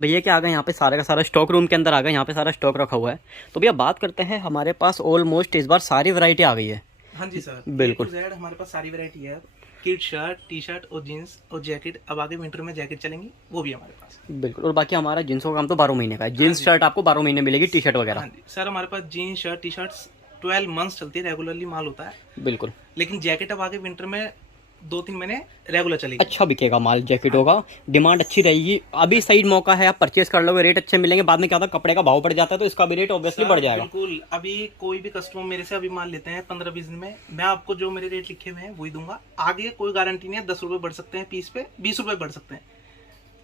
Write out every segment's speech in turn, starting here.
भैया क्या आ गए यहाँ पे सारा का सारा स्टॉक रूम के अंदर आ गए। यहाँ पे सारा स्टॉक रखा हुआ है। तो भैया बात करते हैं, हमारे पास ऑलमोस्ट इस बार सारी वैरायटी आ गई है। हाँ जी सर, बिल्कुल A to Z हमारे पास सारी वैरायटी है। किड शर्ट, टी शर्ट और जीन्स और जैकेट। अब आगे विंटर में जैकेट चलेंगी, वो भी हमारे पास। बिल्कुल। और बाकी हमारा जींसों का काम तो 12 महीने का है। जींस शर्ट आपको 12 महीने मिलेगी, टी शर्ट वगैरह। हाँ जी सर, हमारे पास jeans shirt T shirt 12 months चलती है, रेगुलरली माल होता है। बिल्कुल। लेकिन जैकेट अब आगे विंटर में 2-3 महीने रेगुलर चलेगी। अच्छा बिकेगा माल, जैकेट होगा, डिमांड अच्छी रहेगी। अभी सही मौका है, आप परचेस कर लोगे, रेट अच्छे मिलेंगे। बाद में क्या होता है, कपड़े का भाव बढ़ जाता है तो इसका भी रेट ऑब्वियसली बढ़ जाएगा। बिल्कुल। अभी कोई भी कस्टमर मेरे से अभी माल लेते हैं 15-20 दिन में, मैं आपको जो मेरे रेट लिखे हुए हैं वही दूंगा। आगे कोई गारंटी नहीं है, 10 रुपए बढ़ सकते हैं पीस पे, 20 रुपए बढ़ सकते हैं।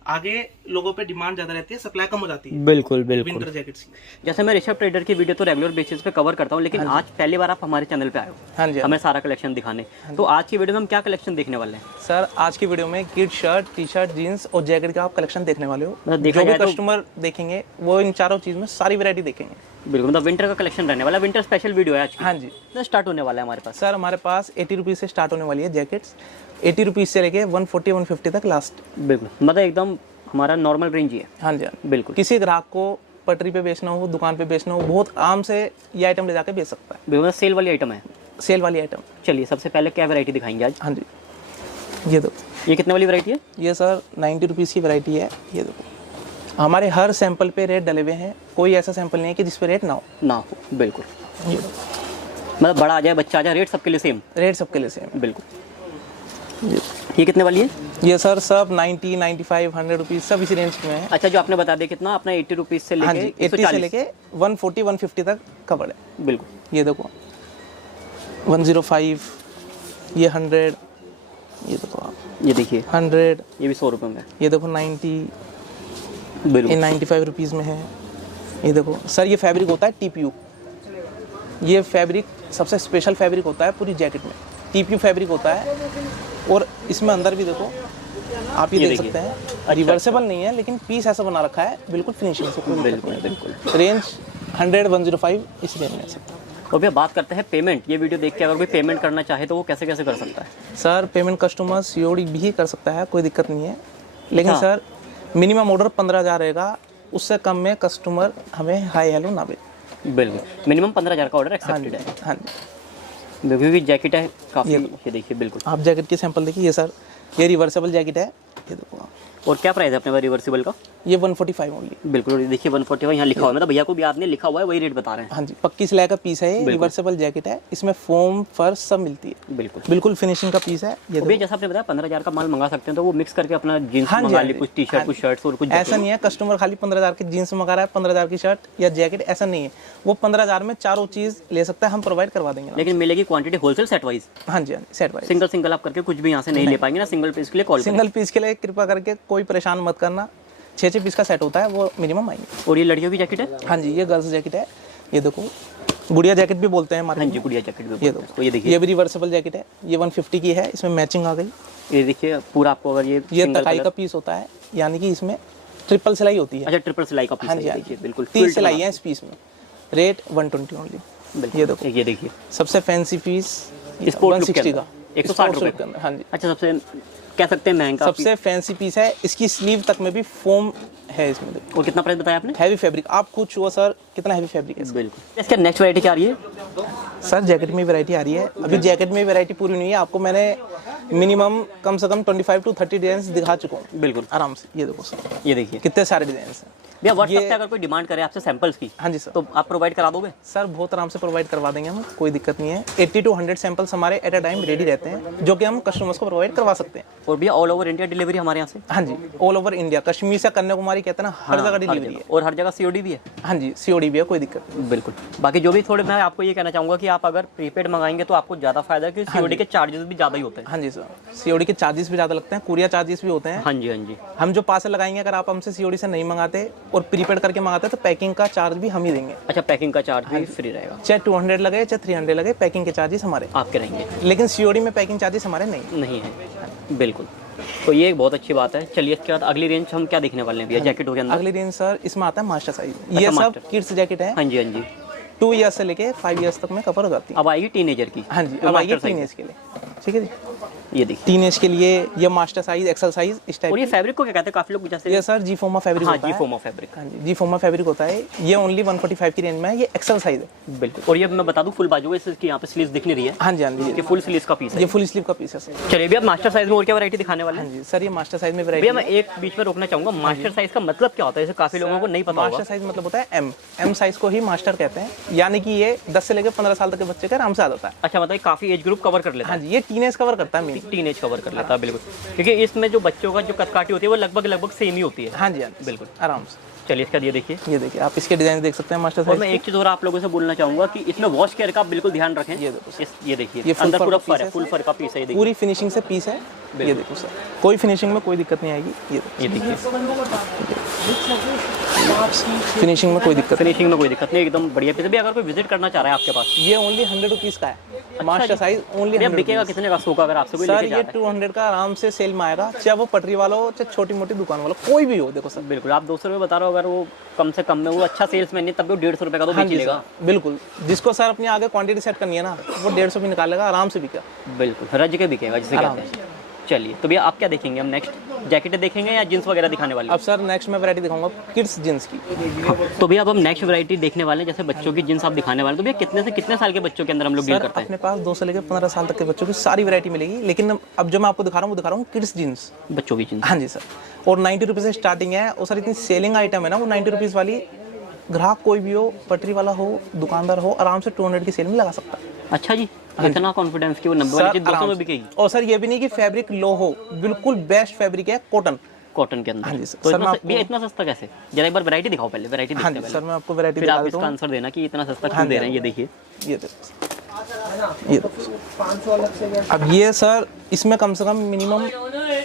आगे लोगों पे डिमांड ज्यादा रहती है, सप्लाई कम हो जाती है। बिल्कुल बिल्कुल। विंटर जैकेट्स की जैसे मैं ऋषभ ट्रेडर की वीडियो तो रेगुलर बेसिस पे कवर करता हूँ, लेकिन आज पहली बार आप हमारे चैनल पे आए हो। हाँ जी, हमें सारा कलेक्शन दिखाने। तो आज की वीडियो में हम क्या कलेक्शन देखने वाले हैं? सर आज की वीडियो में kid shirt, T shirt, jeans और जैकेट का आप कलेक्शन देखने वाले हो। मतलब देखा जो भी जाए तो- कस्टमर देखेंगे वो इन चारों चीज में सारी वैरायटी देखेंगे। बिल्कुल, मतलब विंटर का कलेक्शन रहने वाला है। विंटर स्पेशल वीडियो है आज की। हाँ जी तो स्टार्ट होने वाला है हमारे पास। सर, हमारे पास 80 रुपीज़ से स्टार्ट होने वाली है जैकेट्स। 80 रुपीज़ से लेके 140-150 तक लास्ट। बिल्कुल, मतलब एकदम हमारा नॉर्मल रेंज ही है। हाँ जी, हाँ। बिल्कुल। किसी ग्राहक को पटरी पे बेचना हो, दुकान पे बेचना हो, बहुत आराम से ये आइटम ले जाके बेच सकता है। बिल्कुल सेल वाली आइटम है। सेल वाली आइटम। चलिए सबसे पहले क्या वैरायटी दिखाएंगे आज? हाँ जी, ये दो। ये कितने वाली वैरायटी है? ये सर 90 रुपीज़ की वैरायटी है। ये देखो, हमारे हर सैंपल पे रेट डले हुए हैं। कोई ऐसा सैंपल नहीं है कि जिस पे रेट ना हो। बिल्कुल। ये मतलब बड़ा आ जाए, बच्चा आ जाए, रेट सबके लिए सेम। रेट सबके लिए सेम। बिल्कुल। ये कितने वाली है? ये सर सब 90, 95, 100 रुपीज़ सब इसी रेंज में है। अच्छा, जो आपने बता दिया कितना, अपना 80 रुपीज़ से हाँ लेके जी, 80 से लेके 140-150 तक कवर्ड है। बिल्कुल। ये देखो 105, ये 100, ये देखो आप, ये देखिए 100, ये भी 100 रुपये में। ये देखो 90, ये बिल्कुल। 95 रुपीज़ में है। ये देखो सर, ये फैब्रिक होता है TPU। ये फैब्रिक सबसे स्पेशल फैब्रिक होता है पूरी जैकेट में। TPU फैब्रिक होता है। और इसमें अंदर भी देखो आप ये देख सकते हैं, रिवर्सेबल नहीं है लेकिन पीस ऐसा बना रखा है, बिल्कुल फिनिशिंग से। बिल्कुल बिल्कुल। रेंज 100, 105 इस रेंज में सकता है। और भैया बात करते हैं पेमेंट। ये वीडियो देख के अगर कोई पेमेंट करना चाहे तो वो कैसे कैसे कर सकता है? सर पेमेंट कस्टमर COD भी कर सकता है, कोई दिक्कत नहीं है। लेकिन सर मिनिमम ऑर्डर 15,000 रहेगा, उससे कम में कस्टमर हमें हाई हेलो ना भेजे। बिल्कुल, मिनिमम 15,000 का ऑर्डर एक्सेप्टेड है। हाँ जी, क्योंकि जैकेट है काफ़ी। ये देखिए बिल्कुल। आप जैकेट के सैंपल देखिए। ये सर, ये रिवर्सेबल जैकेट है। ये देखो आप, और क्या प्राइस है अपने पास रिवर्सिबल का? ये 145 ओनली। बिल्कुल, ये देखिए 141 यहाँ लिखा हुआ है। मतलब भैया को भी याद नहीं, लिखा हुआ है वही रेट बता रहे हैं। हाँ जी, पक्की सिलाई का पीस है ये, रिवर्सेबल जैकेट है। इसमें फोम फर्श सब मिलती है। बिल्कुल बिल्कुल फिनिशिंग का पीस है। ये भैया जैसा आपने बताया 15,000 का माल मंगा सकते हैं, तो वो मिक्स करके अपना जीन्स हाँ जी, मंगा हाँ ली, जी, कुछ टी शर्ट, कुछ शर्ट्स और कुछ ऐसा नहीं है कस्टमर खाली 15,000 की जीन्स मंगा रहा है, 15,000 की शर्ट या जैकेट, ऐसा नहीं है। वो 15,000 में चारों चीज़ ले सकता है, हम प्रोवाइड करवा देंगे। लेकिन मिलेगी क्वांटिटी होलसेल सेट वाइज। हाँ जी, हाँ जी, सेट वाइज। सिंगल सिंगल आप करके कुछ भी यहाँ से नहीं ले पाएंगे ना। सिंगल पीस के लिए कॉल सिंगल पीस के लिए कृपा करके कोई परेशान मत करना। 6 पीस का सेट होता है, वो मिनिमम आएंगे। और ये लड़कियों की जैकेट है? हाँ जी, ये गर्ल्स जैकेट है। ये देखो, गुड़िया जैकेट भी बोलते हैं हमारे। हाँ जी, गुड़िया जैकेट भी। ये देखो, ये देखिए, ये भी रिवर्सेबल जैकेट है। ये 150 की है, इसमें मैचिंग आ गई। ये देखिए पूरा आपको अगर ये तकाई का पीस होता है, यानी कि इसमें ट्रिपल सिलाई होती है। अच्छा, ट्रिपल सिलाई का पीस हाँ है। जी, देखिए बिल्कुल 30 सिलाई है इस पीस में। Rate 120 only. ये देखो, ये देखिए सबसे फैंसी पीस स्पोर्ट लुक 160 का, 160 रुपये के अंदर। हाँ जी, अच्छा, सबसे कह सकते हैं महंगा सबसे फैंसी पीस है। इसकी स्लीव तक में भी फोम है इसमें। देखो, और कितना प्राइस बताया आपने? Heavy fabric. आप खुद छुओ सर, कितना हैवी फैब्रिक है इसका। बिल्कुल। इसका नेक्स्ट वैरायटी क्या आ रही है? सर जैकेट में वैरायटी आ रही है। अभी जैकेट में वैरायटी पूरी नहीं है, आपको मैंने मिनिमम कम से कम 25 to 30 डिजाइन दिखा चुका हूँ बिल्कुल आराम से। ये देखो सर, ये देखिए कितने सारे डिजाइन हैं। भैया व्हाट्सएप पे अगर कोई डिमांड करे आपसे सैंपल्स की, हाँ जी सर, तो आप प्रोवाइड करा दोगे? सर बहुत आराम से प्रोवाइड करवा देंगे हम, कोई दिक्कत नहीं है। 80 to 100 सैंपल्स हमारे एट अ टाइम रेडी रहते हैं, जो कि हम कस्टमर्स को प्रोवाइड करवा सकते हैं। और भैया ऑल ओवर इंडिया डिलीवरी हमारे यहाँ से? हाँ जी, ऑल ओवर इंडिया, कश्मीर से कन्याकुमारी कहते हैं ना, हर जगह डिलीवरी है। और हर जगह COD भी है? हाँ जी, COD भी है, कोई दिक्कत नहीं। बिल्कुल। बाकी जो भी थोड़े, मैं आपको ये कहना चाहूँगा कि आप अगर प्रीपेड मंगाएंगे तो आपको ज़्यादा फायदा है, क्योंकि COD के चार्जेस भी ज़्यादा ही होते हैं। हाँ जी सर, COD के चार्जेस भी ज़्यादा लगते हैं, कुरियर चार्जेस भी होते हैं। हाँ जी, हाँ जी। हम जो पार्सल लगाएंगे, अगर आप हमसे COD से नहीं मंगाते और प्रीपेड करके मंगाते तो पैकिंग का चार्ज भी हम ही देंगे। अच्छा, पैकिंग का चार्ज भी फ्री रहेगा? चाहे 200 लगे चाहे 300 लगे, पैकिंग के चार्जेस हमारे आपके रहेंगे। लेकिन COD में पैकिंग चार्जेस हमारे नहीं है। बिल्कुल, तो ये एक बहुत अच्छी बात है। चलिए इसके बाद अगली रेंज हम क्या देखने वाले हैं भैया जैकेटों के अंदर? अगली रेंज सर इसमें आता है मास्टर साइज। ये सब किड्स जैकेट है। हाँ जी, हाँ जी। 2 ईयर्स से लेके 5 ईयर्स तक में कवर हो जाती है। अब आएगी टीनेजर की। हाँ जी, अब आएगी टीनेज के लिए। ठीक है जी। ये देखिए, टीनेज के लिए ये मास्टर साइज, एक्सल साइज इस टाइप। और ये फैब्रिक को क्या कहते हैं, काफी लोग जैसे ये सर जी फोमा फैब्रिक हाँ होता जी है। फोमा फैब्रिक, हाँ जी, जी फोमा फैब्रिक होता है। ये ओनली 145 की रेंज में है, ये एक्सल साइज है। बिल्कुल। और ये मैं बता दूं फुल बाजू है, इसकी यहाँ पे स्लीव्स दिख नहीं रही है, हाँ जी, हाँ जी, ये फुल स्लीव्स का पीस है। ये फुल स्लीव का पीस है सर। चलिए भैया मास्टर साइज में और क्या वैरायटी दिखाने वाले हैं? हाँ जी सर, ये मास्टर साइज में भैया वैरायटी। मैं एक बीच में रोकना चाहूंगा, मास्टर साइज का मतलब क्या होता है, जैसे काफी लोगों को नहीं पता होगा। मास्टर साइज मतलब होता है एम साइज को ही मास्टर कहते हैं, यानी कि ये 10 से लेकर 15 साल तक के बच्चे का आराम से आ जाता है। अच्छा, मतलब काफी एज ग्रुप कवर कर लेता हाँ है। जी, ये टीनेज कवर करता है मेन। टीनेज कवर कर लेता है, बिल्कुल, क्योंकि इसमें जो बच्चों का जो कदकाठी होती है वो लगभग सेम ही होती है। हाँ जी, हाँ जी, बिल्कुल। आराम से। चलिए इसका ये देखिए, ये देखिए, आप इसके डिजाइन देख सकते हैं मास्टर और साइज। मैं एक चीज और आप लोगों से बोलना चाहूंगा कि इसमें वॉश केयर का आप बिल्कुल ध्यान रखें। ये देखो, ये देखिए, ये full अंदर fur पूरा का फर piece है, है फुल फर का पीस है, ये देखिए। पूरी फिनिशिंग से पीस है। ये देखो सर, कोई फिनिशिंग में कोई दिक्कत नहीं आएगी। ये देखो, फिनिशिंग में कोई दिक्कत नहीं। फिनिशिंग में कोई दिक्कत नहीं, एकदम बढ़िया पीस है। भी अगर कोई विजिट करना चाह रहा है आपके पास, ये ओनली 100 रुपीज़ का है। मास्टर जी। साइज ओनली भैया 100 बिकेगा रुपीज़। कितने का शो का अगर आपसे कोई सर लेके ये जाता है? 200 का आराम से सेल में आएगा, चाहे वो पटरी वाला हो चाहे छोटी मोटी दुकान वाला, कोई भी हो। देखो सर, बिल्कुल, आप 200 रुपये बता रहे हो, अगर वो कम से कम में वो अच्छा सेल्समैन नहीं तब भी 150 रुपये का तो हाँ बेच जी लेगा। सर, बिल्कुल। जिसको सर अपनी आगे क्वांटिटी सेट करनी है ना, वो 150 भी निकालेगा, आराम से बिका। बिल्कुल, रज के बिकेगा जिसे कहते हैं। चलिए तो भैया आप क्या देखेंगे, हम नेक्स्ट जैकेटें देखेंगे या जींस वगैरह दिखाने वाले हैं? अब सर नेक्स्ट मैं वैरायटी दिखाऊंगा किड्स जींस की। तो भैया अब हम नेक्स्ट वैरायटी देखने वाले हैं, जैसे बच्चों की जींस आप दिखाने वाले हैं। तो भैया कितने से कितने साल के बच्चों के अंदर हम लोग डील सर करते हैं? अपने पास 2 से लेकर 15 साल तक के बच्चों की सारी वैरायटी मिलेगी, लेकिन अब जो मैं आपको दिखा रहा हूँ वो दिखा रहा हूँ किड्स जींस। बच्चों की जींस, हाँ जी सर, और 90 रुपीज़ से स्टार्टिंग है। और सर इतनी सेलिंग आइटम है ना, वो 90 रुपीज़ वाली ग्राहक कोई भी हो, पटरी वाला हो, दुकानदार हो, आराम से 200 की सेल में लगा सकता है। अच्छा जी, इतना कॉन्फिडेंस कि वो 90 वाली चीज 200 में बिकेगी? और सर ये भी नहीं कि फैब्रिक लो हो, बिल्कुल बेस्ट फैब्रिक है, कॉटन। कॉटन के अंदर? हाँ जी सर। तो सर मैं आपको- भैया इतना सस्ता कैसे? जरा एक बार वैरायटी दिखाओ, पहले वैरायटी हाँ दिखाते जी हैं सर, मैं आपको वैरायटी फिर दिखा आप देता इसका हूँ। आंसर देना कि इतना सस्ता हाँ क्यों जी, दे रहे हैं। ये देखिए, ये देखो, ये देखो। अब ये सर इसमें कम से कम मिनिमम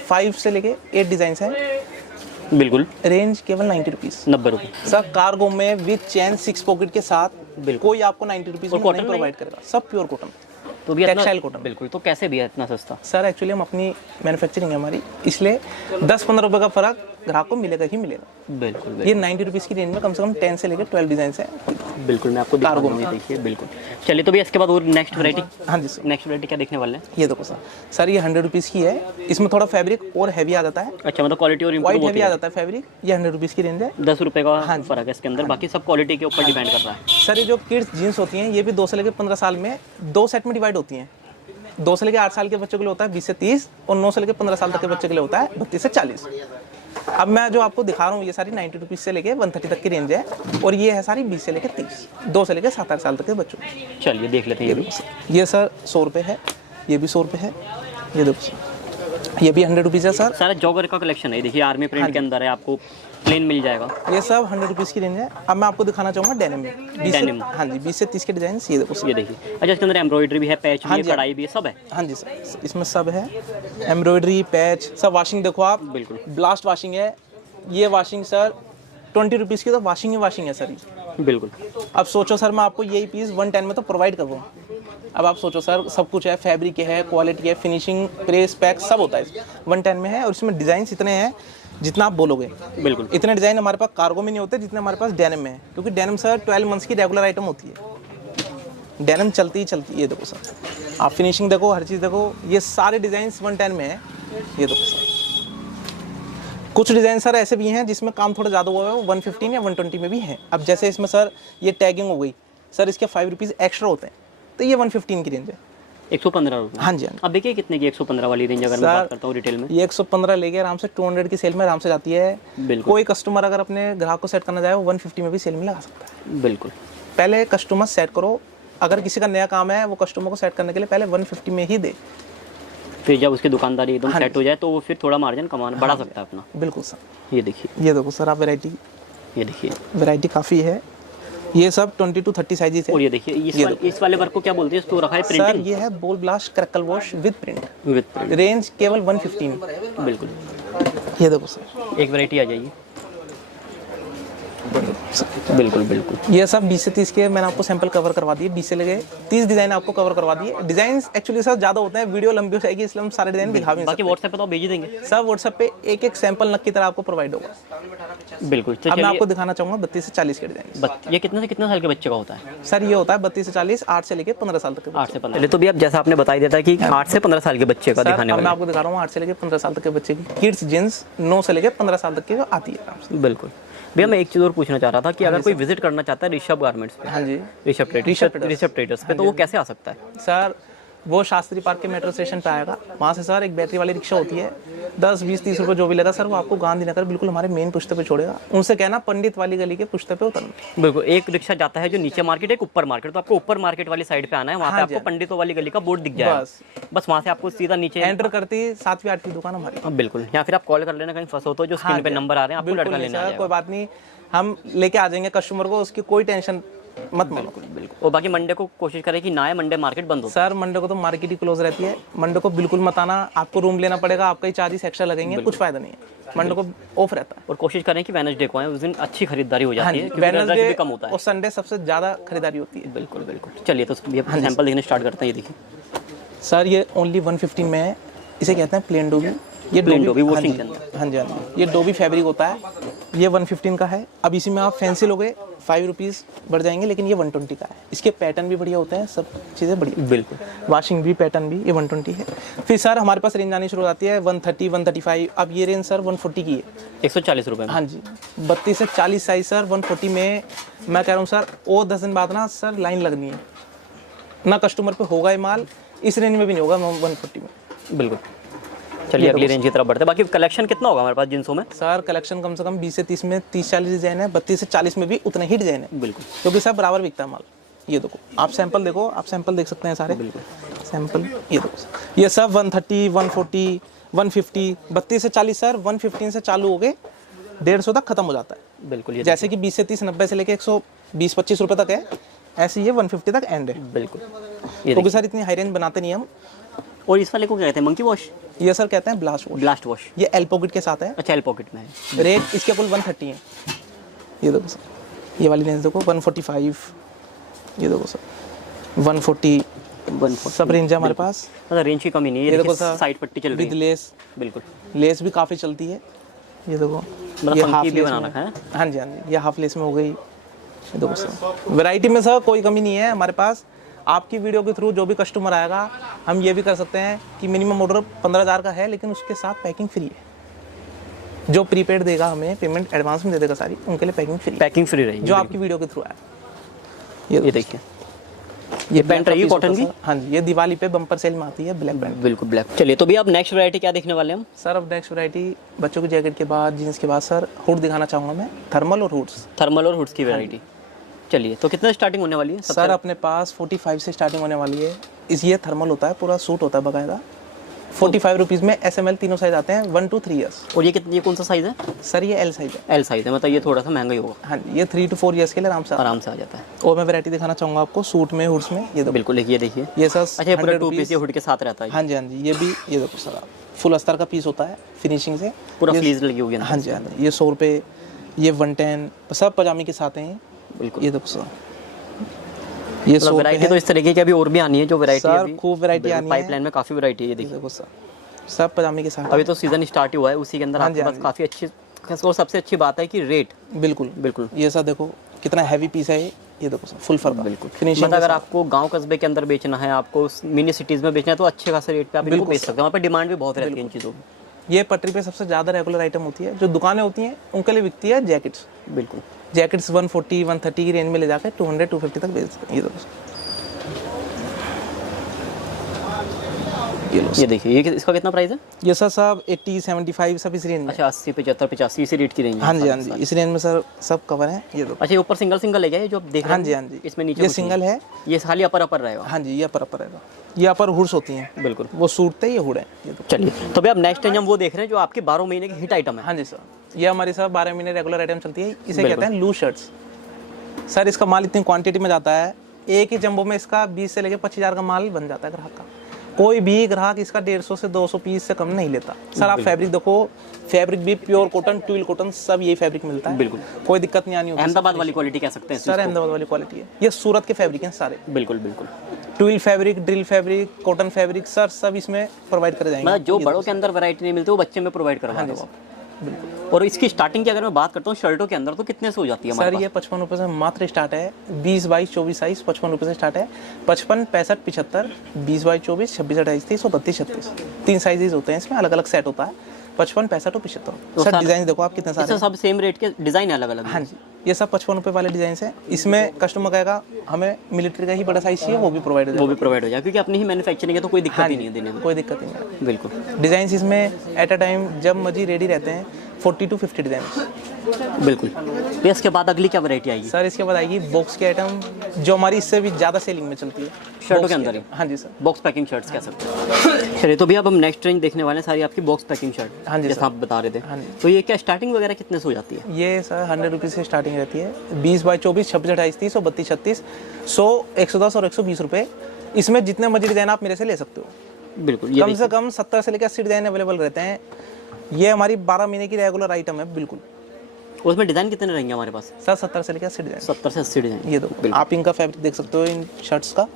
5 से लेके 8 डिजाइन हैं। बिल्कुल रेंज केवल 90 रुपीज़। 90 रुपये। सर कार्गो में विद चैन 6 पॉकेट के साथ बिल्कुल। कोई आपको 90 रुपीज़ में कॉटन नहीं में? प्रोवाइड करेगा, सब प्योर कॉटन। तो भी इतना- टेक्सटाइल कॉटन। बिल्कुल, तो कैसे भी है इतना सस्ता? सर एक्चुअली हम अपनी मैन्युफैक्चरिंग है हमारी, इसलिए 10-15 रुपये का फर्क ग्राहक को मिलेगा ही मिलेगा। बिल्कुल ये 90 रुपीज़ की रेंज में कम से कम 10 से लेकर 12 डिजाइन हैं। बिल्कुल, मैं आपको दिखा कार्गो दूंगा, में। ये देखिए। बिल्कुल, चलिए तो भी इसके बाद और नेक्स्ट वैरायटी, हाँ जी सर, नेक्स्ट वैरायटी क्या देखने वाले हैं? ये देखो सर ये 100 रुपीज़ की है। इसमें थोड़ा फैब्रिक और हैवी आ जाता है, अच्छा, मतलब क्वालिटी और वाइट इम्प्रूव हैवी होती आ है। जाता है फैब्रिक। ये 100 रुपीज़ की रेंज है। 10 रुपये का फर्क है इसके अंदर, बाकी सब क्वालिटी के ऊपर डिपेंड कर रहा है। सर ये जो किड्स जीन्स होती हैं, ये भी 2 से लेकर 15 साल में 2 सेट में डिवाइड होती हैं। 2 से लेकर 8 साल के बच्चों के लिए होता है 20 से 30, और 9 से लेकर 15 साल तक के बच्चे के लिए होता है 32 से 40। अब मैं जो आपको दिखा रहा हूँ ये सारी 90 रुपीज़ से लेकर 130 तक की रेंज है, और ये है सारी 20 से लेकर 30, 2 से लेकर 7-8 साल तक के बच्चों की। चलिए देख लेते हैं ये भी। ये सर 100 रुपये है, ये भी 100 रुपये है। ये देखो सर, ये भी 100 रुपीज़ है सर। सारा जॉगर का कलेक्शन है, देखिए आर्मी प्रिंट के अंदर है, आपको प्लेन मिल जाएगा। ये सब 100 रुपीज़ की रेंज है। अब मैं आपको दिखाना चाहूँगा डेनिम में 20 से, डेनिम। हाँ जी 20 से 30 के डिजाइन। ये देखो सर, ये देखिए, अच्छा इसके अंदर एम्ब्रॉयडरी भी है, पैच भी है, कढ़ाई भी है, सब है। हाँ जी सर, इसमें सब है, एम्ब्रॉयडरी, पैच, सब। वाशिंग देखो आप, बिल्कुल ब्लास्ट वाशिंग है। ये वाशिंग सर 20 रुपीज़ की तो वाशिंग ही वाशिंग है सर ये। बिल्कुल। अब सोचो सर, मैं आपको यही पीस 110 में तो प्रोवाइड कर रहा हूँ। अब आप सोचो सर, सब कुछ है, फैब्रिक है, क्वालिटी है, फिनिशिंग, प्रेस, पैक सब होता है। 110 में है, और इसमें डिज़ाइन इतने हैं जितना आप बोलोगे। बिल्कुल, इतने डिज़ाइन हमारे पास कार्गो में नहीं होते जितने हमारे पास डेनिम में है, क्योंकि डेनिम सर 12 मंथ्स की रेगुलर आइटम होती है। डेनिम चलती ही चलती है। ये देखो सर, आप फिनिशिंग देखो, हर चीज़ देखो। ये सारे डिज़ाइन 110 में है। ये देखो सर, कुछ डिज़ाइन सर ऐसे भी हैं जिसमें काम थोड़ा ज़्यादा हुआ है, वो 115 या 120 में भी हैं। अब जैसे इसमें सर ये टैगिंग हो गई सर, इसके 5 रुपीज़ एक्स्ट्रा होते हैं, तो ये 115 की रेंज है। 115 रुपये। हाँ जी, हाँ जी। अब देखिए कितने की 115 वाली रेंज अगर मैं बात करता हूँ रिटेल में? ये 115 लेके आराम से 200 की सेल में आराम से जाती है। बिल्कुल। कोई कस्टमर अगर अपने ग्राहक को सेट करना चाहे, वो 150 में भी सेल में लगा सकता है। बिल्कुल। पहले कस्टमर सेट करो, अगर किसी का नया काम है वो कस्टमर को सेट करने के लिए पहले 150 में ही दे, फिर जब उसकी दुकानदारी एकदम सेट हो जाए तो वो फिर थोड़ा मार्जिन कमाना बढ़ा सकता है अपना। बिल्कुल सर। ये देखिए, ये देखो सर, आप ये देखिए, वैरायटी काफ़ी है। ये सब 20 to 30 साइजेस है। और ये देखिए, इस वाले वर्क को क्या बोलते हैं? इसको रखा है सर प्रिंटिंग ये है बोल blast crackle wash with print, with print. Range केवल 115। बिल्कुल। ये देखो सर, एक वैरायटी आ जाइए। बिल्कुल बिल्कुल। ये सब 20 से 30 के मैंने आपको सैंपल कवर करवा दिए, 20 से लेके 30 डिज़ाइन आपको कवर करवा दिए। डिज़ाइन एक्चुअली सर ज़्यादा होते हैं, वीडियो लंबी हो जाएगी, इसलिए हम सारे डिज़ाइन दिखा भी नहीं बाकी सकते। व्हाट्सएप पे तो आप भेज ही देंगे सब व्हाट्सएप पे एक एक सैंपल नक की तरह आपको प्रोवाइड होगा। बिल्कुल। तो अब मैं चलिए, आपको दिखाना चाहूँगा 32 से 40 के डिज़ाइन। ये कितने से कितने साल के बच्चे का होता है? सर ये होता है 32 से 40, 8 से लेके 15 साल तक के 8 से 15। तो भी आप जैसा आपने बताई देता है कि 8 से 15 साल के बच्चे का सर, दिखाने अब मैं वाले। आपको दिखा रहा हूँ 8 से लेके 15 साल तक के बच्चे की किड्स जींस 9 से लेके 15 साल तक की जो आती है आराम से। बिल्कुल भैया, मैं एक चीज़ और पूछना चाह रहा था कि अगर कोई विजिट करना चाहता है ऋषभ गारमेंट्स पे, हाँ जी ऋषभ ट्रेडर्स पे, तो वो कैसे आ सकता है? सर, वो शास्त्री पार्क के मेट्रो स्टेशन पे आएगा, वहाँ से सर एक बैटरी वाली रिक्शा होती है, 10, 20, 30 रुपये जो भी लगा सर, वो आपको गांधीनगर बिल्कुल हमारे मेन पुश्ते पे छोड़ेगा। उनसे कहना पंडित वाली गली के पुश्ते पे उतरना। बिल्कुल, एक रिक्शा जाता है जो नीचे मार्केट, एक ऊपर मार्केट, तो आपको ऊपर मार्केट वाली साइड पे आना है, वहाँ पे हाँ जी, आपको पंडितों वाली गली का बोर्ड दिख जाएगा। बस वहाँ से आपको सीधा नीचे एंटर करती 7वीं 8वीं दुकान हमारी। हाँ, बिल्कुल। या फिर आप कॉल कर लेना, कहीं फंसो हो तो जो स्क्रीन पे नंबर आ रहे हैं, आपको लड़का लेना आ सर जाएगा। कोई बात नहीं, हम लेके आ जाएंगे कस्टमर को, उसकी कोई टेंशन मत मानो। बिल्कुल। और बाकी मंडे को कोशिश करें कि ना आए, मंडे मार्केट बंद हो। सर मंडे को तो मार्केट ही क्लोज रहती है, मंडे को बिल्कुल मत आना, आपको रूम लेना पड़ेगा, आपका ही चार्जेस एक्स्ट्रा लगेंगे, कुछ फायदा नहीं है। मंडे को ऑफ रहता है। और कोशिश करें कि वेडनेसडे को आए, उस दिन अच्छी खरीदारी हो जाती है, क्योंकि वेडनेसडे रश भी कम होता है। और संडे सबसे ज़्यादा खरीदारी होती है। बिल्कुल बिल्कुल। चलिए तो सैंपल देखने स्टार्ट करते हैं। ये देखिए सर, ये ओनली 115 में है, इसे कहते हैं प्लेन डोबी। ये प्लेन डोबी हाँ वॉशिंग जी, के अंदर। हाँ जी हाँ जी, ये डोबी फैब्रिक होता है, ये 115 का है। अब इसी में आप फैंसी लोगे 5 रुपीज़ बढ़ जाएंगे, लेकिन ये 120 का है। इसके पैटर्न भी बढ़िया होते हैं, सब चीज़ें बढ़िया। बिल्कुल। वॉशिंग भी, पैटर्न भी, ये 120 है। फिर सर हमारे पास रेंज आनी शुरू हो जाती है 130, 135। अब ये रेंज सर 140 की है, 140 रुपये में। हाँ जी। 32 से 40 साइज सर 140 में। मैं कह रहा हूँ सर, और 10 दिन बाद ना सर लाइन लगनी है, ना कस्टमर पे होगा ये माल, इस रेंज में भी नहीं होगा 140 में। बिल्कुल। चलिए अगली रेंज की तरफ बढ़ते हैं। बाकी कलेक्शन कितना होगा हमारे पास जींसों में? सर कलेक्शन कम से कम 20 से 30 में 30-40 डिजाइन है, 32 से 40 में भी उतने ही डिजाइन है। बिल्कुल। क्योंकि सर बराबर बिकता है माल। ये देखो, आप सैंपल देखो, आप सैंपल देख सकते हैं सारे। बिल्कुल। सैंपल ये देखो, ये सब 130, 140, 150, 32 से 40 सर 115 से चालू हो गए 150 तक खत्म हो जाता है। बिल्कुल। ये जैसे कि 20 से 30, 90 से लेके 120-25 रुपये तक है, ऐसे ये 150 तक एंड है। बिल्कुल। ये क्योंकि सर इतनी हाई रेंज बनाते नहीं हम। और इस वाले को क्या कहते हैं? मंकी वॉश, ये सर कहते हैं ब्लास्ट वॉश। Blast wash. ये एल पॉकेट के साथ है। अच्छा, एल पॉकेट में है। रेट इसके कुल 130 है। ये देखो सर, ये वाली रेंज देखो 145, ये देखो सर 140, 140 सब रेंज है हमारे पास। मतलब रेंज की कमी नहीं है। ये ये देखो देखिए सर, साइड पट्टी चल रही विद है। लेस, बिल्कुल। लेस भी काफ़ी चलती है। ये देखो, मतलब ये funky हाफ भी लेस बना में रखा है। हाँ जी हाँ जी, ये हाफ लेस में हो गई। ये देखो सर, वैरायटी में सर कोई कमी नहीं है हमारे पास। आपकी वीडियो के थ्रू जो भी कस्टमर आएगा, हम ये भी कर सकते हैं कि मिनिमम ऑर्डर 15,000 का है, लेकिन उसके साथ पैकिंग फ्री है। जो प्रीपेड देगा हमें, पेमेंट एडवांस में दे देगा सारी, उनके लिए पैकिंग फ्री। पैकिंग फ्री रहेगी जो आपकी वीडियो के थ्रू आए। ये देखिए, ये पैंट रही है कॉटन की। हाँ जी, ये दिवाली पे बम्पर सेल में आती है, ब्लैक पैंट। बिल्कुल ब्लैक। चलिए तो भी आप नेक्स्ट वैरायटी क्या देखने वाले हैं हम? सर अब नेक्स्ट वैरायटी बच्चों की जैकेट के बाद, जीन्स के बाद सर हुड दिखाना चाहूँगा मैं, थर्मल और हुड्स। थर्मल और हुड्स की वैरायटी। चलिए तो कितना स्टार्टिंग होने वाली है? सर अपने पास 45 से स्टार्टिंग होने वाली है। इस ये थर्मल होता है, पूरा सूट होता है बाकायदा। 45 रुपीज़ में SML तीनों साइज आते हैं, 1 to 3 ईयर्स। और ये कौन सा साइज़ है? सर ये एल साइज है। एल साइज़ है, मतलब ये थोड़ा सा महंगा ही होगा। हाँ जी, ये 3 to 4 ईयर्स के लिए आराम से आ जाता है। और मैं वैरायटी दिखाना चाहूँगा आपको सूट में, हुड्स में। ये देखो, बिल्कुल। ये देखिए, ये सर अच्छा ये पूरा 2 100 पीस ये हुड के साथ रहता है। हाँ जी हाँ जी, ये भी ये देखो सर, आप फुल अस्तर का पीस होता है फिनिशिंग से, पूरा ये- फ्लीज लगी हुई है ना। हाँ जी हाँ जी, ये 100 रुपये, ये 110, सब पजामे के साथ हैं। बिल्कुल। ये देखो सर, ये 100 वैरायटी तो इस तरीके की अभी और भी आनी है जो वैरायटी सर खूब वैरायटी आनी है। पाइपलाइन में काफ़ी वैरायटी है। ये देखिए, देखो सर, सब पजामे के साथ। अभी तो सीजन स्टार्ट ही हुआ है, उसी के अंदर हाँ आपके जी, हाँ पास जी। काफ़ी अच्छी, और सबसे अच्छी बात है कि रेट। बिल्कुल बिल्कुल। ये सर देखो कितना हैवी पीस है ये देखो सर, फुल फर। बिल्कुल। फिनिशिंग मतलब अगर आपको गांव कस्बे के अंदर बेचना है, आपको मिनी सिटीज़ में बेचना है, तो अच्छे खासे रेट पे आप इनको बेच सकते हैं। वहाँ पर डिमांड भी बहुत रहती है इन चीज़ों की। ये पटरी पे सबसे ज़्यादा रेगुलर आइटम होती है, जो दुकानें होती हैं उनके लिए बिकती है जैकेट्स। बिल्कुल। जैकेट्स 140, 130 की रेंज में ले जाकर 200, 250 तक बेच सकते हैं। ये देखो सर, ये लो ये देखिए, ये इसका कितना प्राइस है? ये सर सब 80, 75 सब इस रेंज में। अच्छा 80, 75, 85 इसी रेट की रेंज है। हाँ जी हाँ जी, इस रेंज में सर सब कवर है। ये देखो, अच्छा ये ऊपर सिंगल सिंगल है क्या, ये जो आप देख रहे हाँ हैं? जी हाँ जी, इसमें नीचे ये कुछ नहीं सिंगल है। ये खाली अपर रहेगा। हाँ जी, ये अपर रहेगा। ये अपर हुड्स होती हैं। बिल्कुल। वो सूट थे, ये हुड है। ये देखो। चलिए तो भैया अब नेक्स्ट टाइम हम वो देख रहे हैं जो आपके 12 महीने की हिट आइटम है। हाँ जी सर, ये हमारी सर 12 महीने रेगुलर आइटम चलती है। इसे कहते हैं लूज शर्ट्स। सर इसका माल इतनी क्वांटिटी में जाता है, एक ही जंबो में इसका 20 से लेकर 25,000 का माल बन जाता है ग्राहक का। कोई भी ग्राहक इसका 150 से 200 पीस से कम नहीं लेता सर। आप फैब्रिक देखो, फैब्रिक भी प्योर कॉटन, ट्विल कॉटन, सब यही फैब्रिक मिलता है। बिल्कुल, कोई दिक्कत नहीं आनी होती। अहमदाबाद वाली क्वालिटी कह सकते हैं सर, अहमदाबाद वाली क्वालिटी है। ये सूरत के फैब्रिक हैं सारे। बिल्कुल बिल्कुल। Twill fabric, drill fabric, cotton fabric, sir सब इसमें प्रोवाइड करे जाएंगे। मतलब जो बड़ों के अंदर वैरायटी नहीं मिलती वो बच्चे में प्रोवाइड करवा दो। और इसकी स्टार्टिंग की अगर मैं बात करता हूँ शर्टों के अंदर, तो कितने से हो जाती है हमारे सर? ये 55 रुपये से मात्र स्टार्ट है। 20 बाई 24 साइज 55 रुपये से स्टार्ट है। 55, 65, 75, 20 बाई 24, 26, 28, 30 और 32, 36, 3 साइजेज होते हैं इसमें। अलग अलग सेट होता है 55, 65 और 75। तो सर डिजाइन देखो आप कितने सारे। सब सेम रेट के डिजाइन अलग अलग? हाँ जी, ये सब 55 रुपये वाले डिजाइन है। इसमें कस्टमर कहेगा हमें मिलिट्री का ही बड़ा साइज चाहिए, वो भी प्रोवाइड हो जाएगा। वो भी प्रोवाइड हो जाएगा क्योंकि अपनी ही मैन्युफैक्चरिंग है, तो कोई दिक्कत ही नहीं है देने में। कोई दिक्कत नहीं है। बिल्कुल। डिजाइन इसमें एट अ टाइम जब मर्जी रेडी रहते हैं 40 to 50 डिजाइन। बिल्कुल। तो इसके बाद अगली क्या वैरायटी आएगी? सर इसके बाद आएगी बॉक्स की आइटम, जो हमारी इससे भी ज़्यादा सेलिंग में चलती है शर्टों के अंदर ही। हाँ जी सर, बॉक्स पैकिंग शर्ट्स कह सकते हैं। चलिए, तो भी अब हम नेक्स्ट रेंज देखने वाले हैं सारी आपकी बॉक्स पैकिंग शर्ट। हाँ जी जैसा सर। आप बता रहे थे। हाँ जी। तो ये क्या स्टार्टिंग वगैरह कितने से हो जाती है? ये सर 100 रुपीज़ से स्टार्टिंग रहती है। 20 बाई 24, 26, 28, 30 और 32, 36, 100, 110 और 120 रुपये। इसमें जितने मर्जी डिज़ाइन आप मेरे से ले सकते हो। बिल्कुल। कम से कम 70 से लेकर 80 डिज़ाइन अवेलेबल रहते हैं। ये हमारी 12 महीने की रेगुलर आइटम है। बिल्कुल। उसमें डिज़ाइन कितने रहेंगे हमारे पास? सर 70 से लेकर 80 डिज़ाइन। 70 से 80 डिज़ाइन। ये दो आप इनका फैब्रिक देख सकते हो, इन शर्ट्स का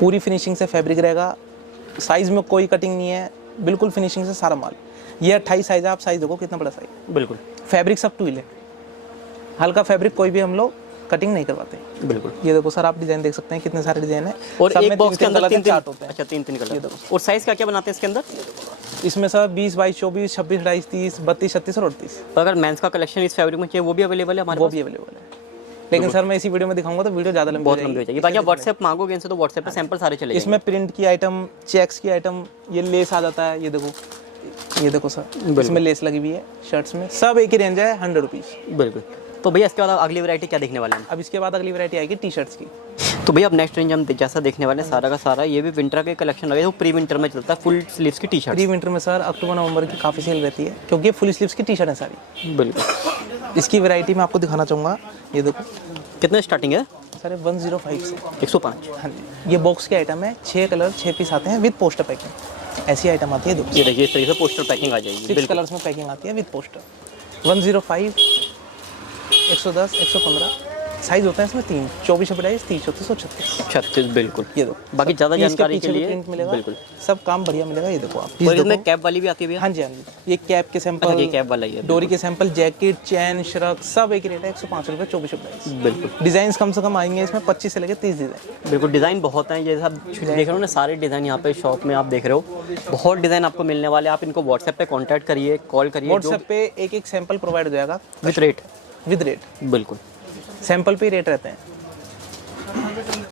पूरी फिनिशिंग से फैब्रिक रहेगा। साइज़ में कोई कटिंग नहीं है, बिल्कुल फिनिशिंग से सारा माल। ये 28 साइज़ है। आप साइज़ देखो कितना बड़ा साइज। बिल्कुल। फैब्रिक सब ट्विल है, हल्का फैब्रिक, कोई भी हम लोग कटिंग नहीं करवाते। बिल्कुल। ये देखो सर, आप डिजाइन देख सकते हैं कितने सारे डिजाइन है। और सब एक में बॉक्स के अंदर 3 चार्ट होते हैं। अच्छा, 3 कलर। और साइज क्या क्या बनाते हैं इसके अंदर? इसमें सर 20 बाई 24, 26, 28, 30, 32, 36 और 38। तो अगर मेंस का कलेक्शन इस फैब्रिक में चाहिए वो भी अवेलेबल है हमारे वो पास? भी अवेलेबल है, लेकिन सर मैं इसी वीडियो में दिखाऊंगा तो वीडियो ज़्यादा लंबी बहुत लंबी हो जाएगी। बाकी आप व्हाट्सएप मांगोगे इनसे तो व्हाट्सएप पे सैंपल सारे चले इसमें प्रिंट की आइटम, चेक्स की आइटम, ये लेस आ जाता है। ये देखो सर, इसमें लेस लगी हुई है शर्ट्स में। सब एक ही रेंज है, 100 रुपीज़। बिल्कुल। तो भैया इसके बाद अगली वैरायटी क्या देखने वाले हैं? अब इसके बाद अगली वैरायटी आएगी टी शर्ट्स की। तो भैया अब नेक्स्ट रेंज हम जैसा देखने वाले हैं सारा का सारा ये भी विंटर के कलेक्शन लगे, तो प्री विंटर में चलता है फुल स्लीव्स की टी शर्ट। प्री विंटर में सर अक्टूबर नवंबर की काफ़ी सेल रहती है, क्योंकि ये फुल स्लीव्स की टी शर्ट है सारी। बिल्कुल। इसकी वैरायटी मैं आपको दिखाना चाहूँगा। ये देखो कितने स्टार्टिंग है? सर 105 से 105। हाँ जी। ये बॉक्स के आइटम है, 6 कलर 6 पीस आते हैं विद पोस्टर पैकिंग। ऐसी आइटम आती है। देखो ये देखिए इस तरीके से पोस्टर पैकिंग आ जाएगी। 6 कलर्स में पैकिंग आती है विद पोस्टर। 105, 110, 115 साइज होता है इसमें 3, 24, 28, 30, 34 और 36। 36। बिल्कुल। ये दो बाकी ज़्यादा इसके जानकारी पीछे के भी लिए प्रिंट मिलेगा। बिल्कुल सब काम बढ़िया मिलेगा। ये देखो आप, और इसमें कैप वाली भी आती है भैया? हाँ जी, हाँ जी। ये कैप के अच्छा, सैंपल, ये कैप वाला ही है। डोरी के सैंपल, जैकेट, चैन, श्रग, सब एक रेट है। 105 रुपये, 24, 28। बिल्कुल। डिजाइन कम से कम आएंगे इसमें 25 से लेकर 30 डिजाइन। बिल्कुल। डिज़ाइन बहुत हैं, जैसे आप देख रहे हो ना सारे डिज़ाइन यहाँ पे शॉप में आप देख रहे हो, बहुत डिज़ाइन आपको मिलने वाले हैं। आप इनको व्हाट्सएप पे कांटेक्ट करिए, कॉल करिए। व्हाट्सएप पे एक सैंपल प्रोवाइड हो जाएगा विद रेट। With rate. बिल्कुल। सैंपल पे रेट रहते हैं।